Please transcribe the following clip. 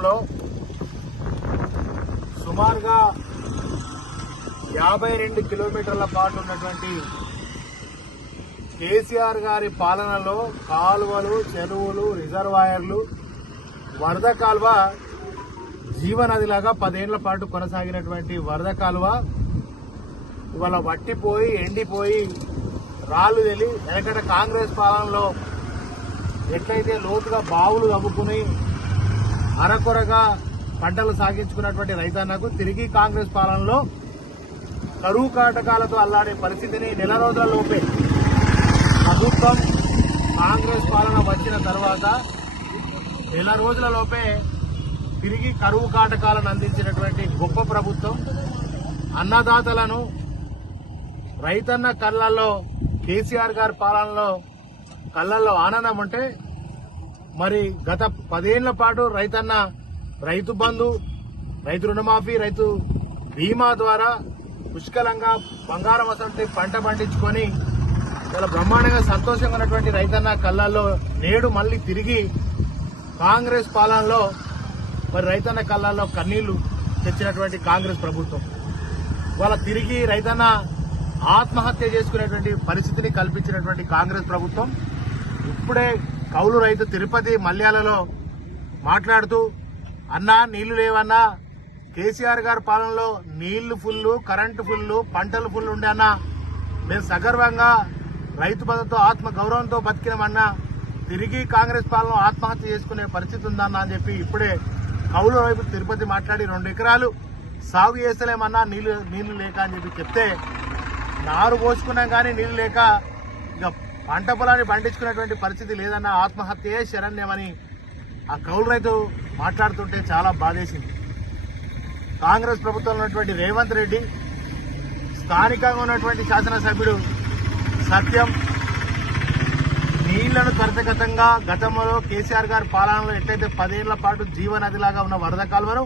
నియోజకవర్గంలో సుమారుగా 52 కిలోమీటర్ల పాటు ఉన్నటువంటి కేసీఆర్ గారి పాలనలో కాలువలు, చెరువులు, రిజర్వాయర్లు, వరద కాలువ జీవనదిలాగా 10 ఏళ్ల పాటు కొనసాగినటువంటి వరద కాలువ ఇవాళ వట్టిపోయి ఎండిపోయి రాళ్లు తెలి వెనకట కాంగ్రెస్ పాలనలో ఎట్లయితే లోతుగా బావులు తవ్వుకుని అరకొరగా పంటలు సాగించుకున్నటువంటి రైతన్నకు తిరిగి కాంగ్రెస్ పాలనలో కరువు కాటకాలతో అల్లాడే పరిస్థితిని నెల రోజుల లోపే ప్రభుత్వం కాంగ్రెస్ పాలన వచ్చిన తర్వాత నెల రోజుల లోపే తిరిగి కరువు కాటకాలను అందించినటువంటి గొప్ప ప్రభుత్వం. అన్నదాతలను రైతన్న కళ్ళల్లో కేసీఆర్ గారి పాలనలో కళ్ళల్లో ఆనందం ఉంటే మరి గత 10 ఏళ్ల పాటు రైతన్న రైతు బంధు, రైతు రుణమాఫీ, రైతు బీమా ద్వారా పుష్కలంగా బంగారం అసంటి పంట పండించుకొని చాలా బ్రహ్మాండంగా సంతోషంగా ఉన్నటువంటి రైతన్న కళ్ళల్లో నేడు మళ్లీ తిరిగి కాంగ్రెస్ పాలనలో మరి రైతన్న కళ్ళల్లో కన్నీళ్లు తెచ్చినటువంటి కాంగ్రెస్ ప్రభుత్వం వాళ్ళ తిరిగి రైతన్న ఆత్మహత్య చేసుకునేటువంటి పరిస్థితిని కల్పించినటువంటి కాంగ్రెస్ ప్రభుత్వం ఇప్పుడే కౌలు రైతు తిరుపతి మల్యాలలో మాట్లాడుతూ అన్నా నీళ్లు లేవన్నా, కేసీఆర్ గారి పాలనలో నీళ్లు ఫుల్లు, కరెంటు ఫుల్లు, పంటలు ఫుల్ ఉండే అన్నా, మేము సగర్వంగా రైతు బంధుతో ఆత్మ గౌరవంతో బతికినామన్నా, తిరిగి కాంగ్రెస్ పాలన ఆత్మహత్య చేసుకునే పరిస్థితి ఉందన్నా అని చెప్పి ఇప్పుడే కౌలు వైపు తిరుపతి మాట్లాడి 2 ఎకరాలు సాగు చేస్తలేమన్నా నీళ్లు లేక అని చెప్పి చెప్తే, నారు పోసుకున్నాం కానీ నీళ్లు లేక ఇక పంట పొలాన్ని పండించుకునేటువంటి పరిస్థితి లేదన్న ఆత్మహత్యే శరణ్యమని ఆ కౌలు రైతు మాట్లాడుతుంటే చాలా బాధేసింది. కాంగ్రెస్ ప్రభుత్వంలో ఉన్నటువంటి రేవంత్ రెడ్డి, స్థానికంగా ఉన్నటువంటి శాసనసభ్యుడు సత్యం నీళ్లను త్వరితగతంగా గతంలో కేసీఆర్ గారి పాలనలో ఎట్లయితే 10 ఏళ్ల పాటు జీవనదిలాగా ఉన్న వరద కాలువను